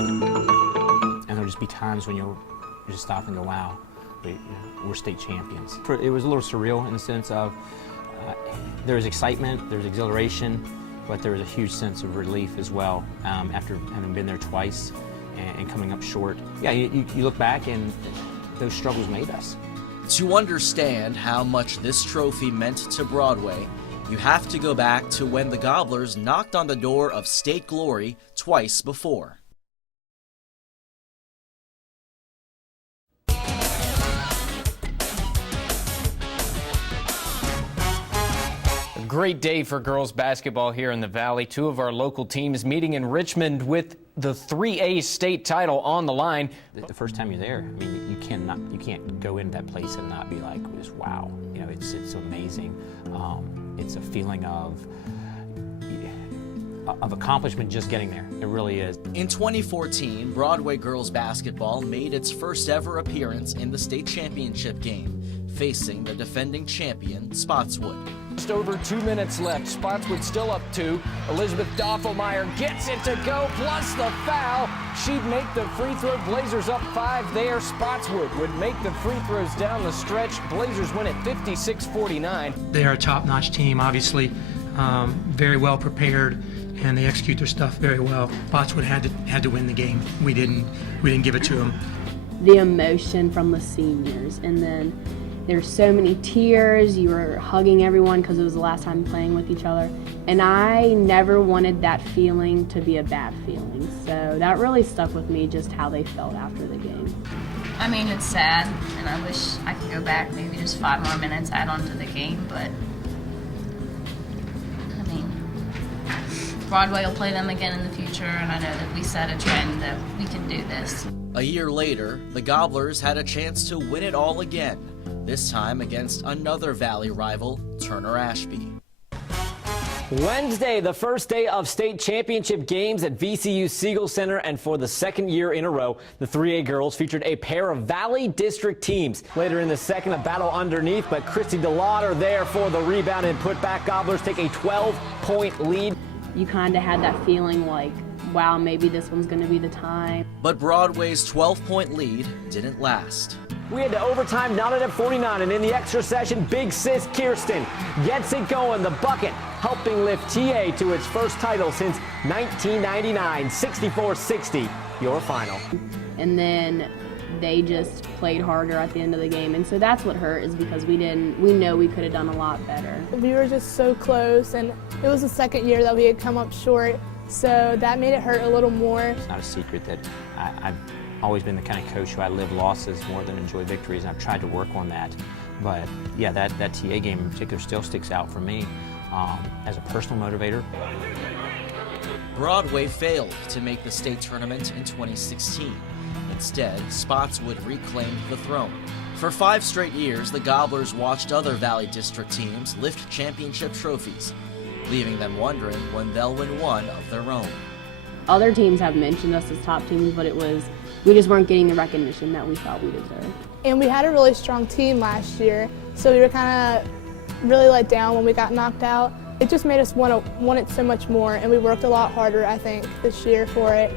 And there'll just be times when you'll just stop and go, wow, we're state champions. It was a little surreal in the sense of there was excitement, there was exhilaration, but there was a huge sense of relief as well after having been there twice and coming up short. Yeah, you look back and those struggles made us. To understand how much this trophy meant to Broadway, you have to go back to when the Gobblers knocked on the door of state glory twice before. Great day for girls basketball here in the Valley. Two of our local teams meeting in Richmond with the 3A state title on the line. The first time you're there, I mean, you can't go into that place and not be like, just wow. You know, it's amazing. It's a feeling of accomplishment just getting there. It really is. In 2014, Broadway girls basketball made its first ever appearance in the state championship game, facing the defending champion, Spotswood. Just over 2 minutes left. Spotswood still up 2. Elizabeth Doffelmeyer gets it to go, plus the foul. She'd make the free throw. Blazers up 5 there. Spotswood would make the free throws down the stretch. Blazers win it 56-49. They are a top-notch team, obviously, very well prepared, and they execute their stuff very well. Spotswood had to win the game. We didn't give it to them. The emotion from the seniors, and then there's so many tears. You were hugging everyone because it was the last time playing with each other. And I never wanted that feeling to be a bad feeling. So that really stuck with me, just how they felt after the game. I mean, it's sad, and I wish I could go back maybe just 5 more minutes, add on to the game, but I mean, Broadway will play them again in the future, and I know that we set a trend that we can do this. A year later, the Gobblers had a chance to win it all again, this time against another Valley rival, Turner Ashby. Wednesday, the first day of state championship games at VCU Siegel Center, and for the second year in a row, the 3A girls featured a pair of Valley District teams. Later in the second, a battle underneath, but Christy DeLauder there for the rebound and put back. Gobblers take a 12-point lead. You kind of had that feeling like, wow, maybe this one's going to be the time. But Broadway's 12-point lead didn't last. We head to overtime, knotted at 49, and in the extra session, big sis Kirsten gets it going. The bucket helping lift TA to its first title since 1999, 64-60, your final. And then they just played harder at the end of the game, and so that's what hurt, is because we know we could have done a lot better. We were just so close, and it was the second year that we had come up short, so that made it hurt a little more. It's not a secret that I've always been the kind of coach who I live losses more than enjoy victories, and I've tried to work on that. But yeah, that TA game in particular still sticks out for me as a personal motivator. Broadway failed to make the state tournament in 2016. Instead, Spotswood reclaimed the throne. For 5 straight years, the Gobblers watched other Valley District teams lift championship trophies, leaving them wondering when they'll win one of their own. Other teams have mentioned us as top teams, but we just weren't getting the recognition that we thought we deserved. And we had a really strong team last year, so we were kind of really let down when we got knocked out. It just made us want it so much more, and we worked a lot harder, I think, this year for it.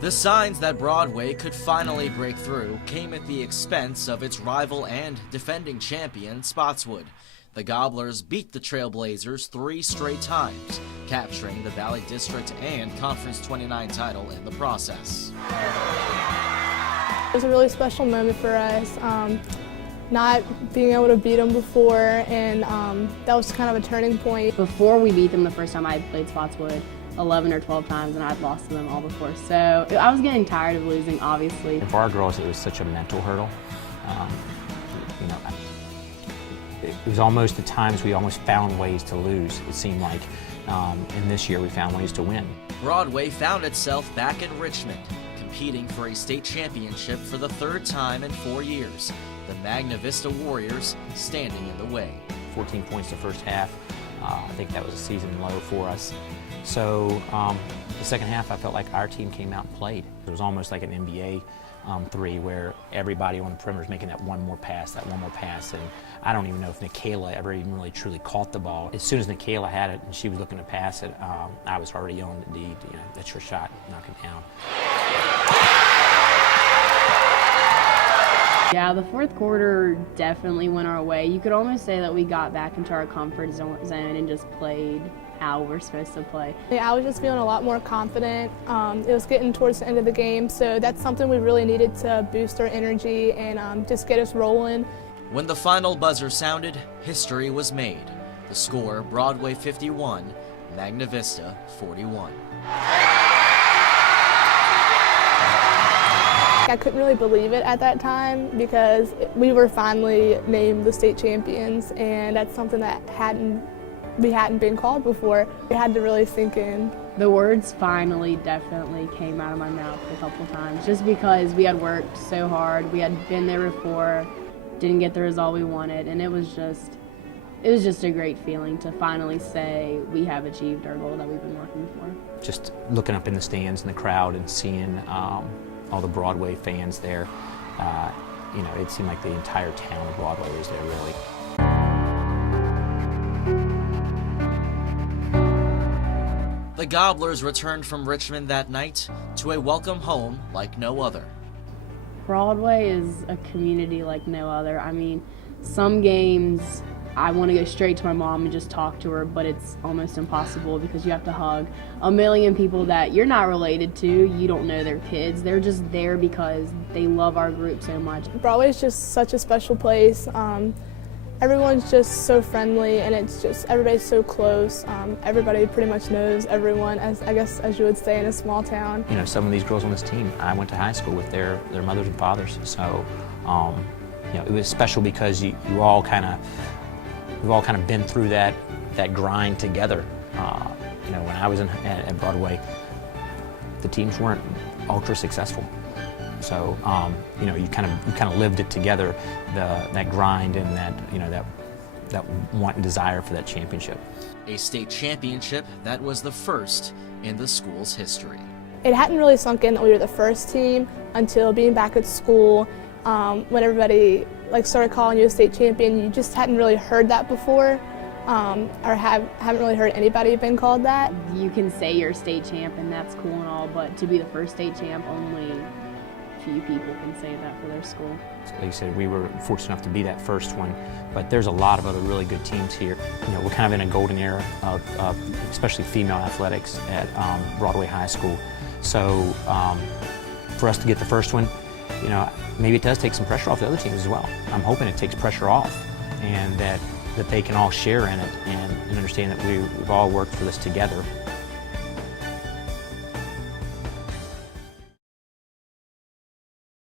The signs that Broadway could finally break through came at the expense of its rival and defending champion, Spotswood. The Gobblers beat the Trailblazers 3 straight times, capturing the Valley District and Conference 29 title in the process. It was a really special moment for us, not being able to beat them before, and that was kind of a turning point. Before we beat them the first time, I had played Spotswood 11 or 12 times, and I'd lost to them all before. So I was getting tired of losing, obviously. And for our girls, it was such a mental hurdle. You know, it was almost at times we almost found ways to lose, it seemed like. And this year we found ways to win. Broadway found itself back in Richmond, competing for a state championship for the 3rd time in 4 years. The Magna Vista Warriors standing in the way. 14 points the first half. I think that was a season low for us. So the second half, I felt like our team came out and played. It was almost like an NBA three, where everybody on the perimeter is making that one more pass, and I don't even know if Nikayla ever even really truly caught the ball. As soon as Nikayla had it and she was looking to pass it, I was already on the deed. That's your shot, knock it down. Yeah, the fourth quarter definitely went our way. You could almost say that we got back into our comfort zone and just played how we're supposed to play. Yeah, I was just feeling a lot more confident. It was getting towards the end of the game, so that's something we really needed to boost our energy and just get us rolling. When the final buzzer sounded, history was made. The score, Broadway 51, Magna Vista 41. I couldn't really believe it at that time because we were finally named the state champions, and that's something that we hadn't been called before. It had to really sink in. The words finally definitely came out of my mouth a couple times, just because we had worked so hard. We had been there before, didn't get the result we wanted, and it was just a great feeling to finally say we have achieved our goal that we've been working for. Just looking up in the stands in the crowd and seeing all the Broadway fans there, it seemed like the entire town of Broadway was there, really. The Gobblers returned from Richmond that night to a welcome home like no other. Broadway is a community like no other. I mean, some games I want to go straight to my mom and just talk to her, but it's almost impossible because you have to hug a million people that you're not related to. You don't know their kids. They're just there because they love our group so much. Broadway is just such a special place. Everyone's just so friendly, and it's just everybody's so close. Everybody pretty much knows everyone, as you would say in a small town. Some of these girls on this team, I went to high school with their mothers and fathers, so it was special because we've all kind of been through that grind together. When I was at Broadway, the teams weren't ultra successful. So you kind of lived it together, that grind and that want and desire for that championship. A state championship that was the first in the school's history. It hadn't really sunk in that we were the first team until being back at school. When everybody started calling you a state champion, you just hadn't really heard that before, or haven't really heard anybody been called that. You can say you're a state champ, and that's cool and all, but to be the first state champ, only few people can say that for their school. Like you said, we were fortunate enough to be that first one, but there's a lot of other really good teams here. We're kind of in a golden era of especially female athletics at Broadway High School. So for us to get the first one, maybe it does take some pressure off the other teams as well. I'm hoping it takes pressure off, and that they can all share in it and understand that we've all worked for this together.